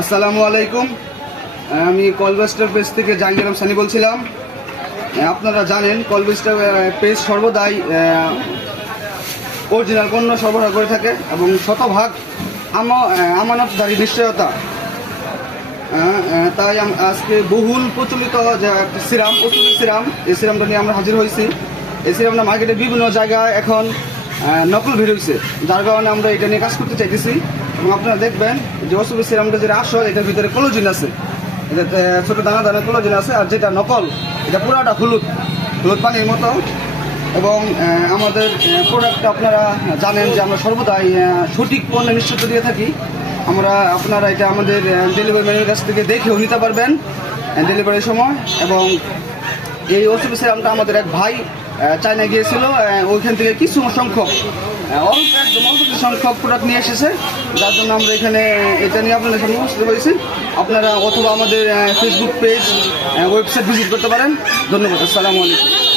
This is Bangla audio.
আসসালামু আলাইকুম। আমি কলবেস্টার পেজ থেকে জাহাঙ্গীর সানি বলছিলাম। আপনারা জানেন কলবেস্টার পেজ সর্বদাই অরিজিনাল পণ্য সরবরাহ করে থাকে এবং শতভাগ আমানতদারি নিশ্চয়তা। তাই আজকে বহুল প্রচলিত যে একটা সিরাম, ওষুধের সিরাম, এই সিরামটা নিয়ে আমরা হাজির হয়েছি। এই সিরামটা মার্কেটে বিভিন্ন জায়গায় এখন নকল বের হয়েছে, যার কারণে আমরা এটা নিয়ে কাজ করতে চাইতেছি। এবং আপনারা দেখবেন যে ওষুধের সিরামটা যেটা আসল, এটার ভিতরে কোলাজেন আছে, এটাতে ছোটো দানা দানা কোলাজেন আছে। আর যেটা নকল, এটা পুরাটা হলুদ পানির মতো। এবং আমাদের প্রোডাক্টটা আপনারা জানেন যে আমরা সর্বদাই সঠিক পণ্যের নিশ্চয়তা দিয়ে থাকি। আপনারা এটা আমাদের ডেলিভারি ম্যানের কাছ থেকে দেখেও নিতে পারবেন ডেলিভারির সময়। এবং এই ওষুধ সিরামটা আমাদের এক ভাই চায়না গিয়েছিল, ওইখান থেকে কিছু সংখ্যক অল্প সংখ্যক প্রোডাক্ট নিয়ে এসেছে, যার জন্য আমরা এখানে এটা নিয়ে আপনাদের সামনে উপস্থিত হয়েছি। আপনারা অথবা আমাদের ফেসবুক পেজ, ওয়েবসাইট ভিজিট করতে পারেন। ধন্যবাদ। আসসালামু আলাইকুম।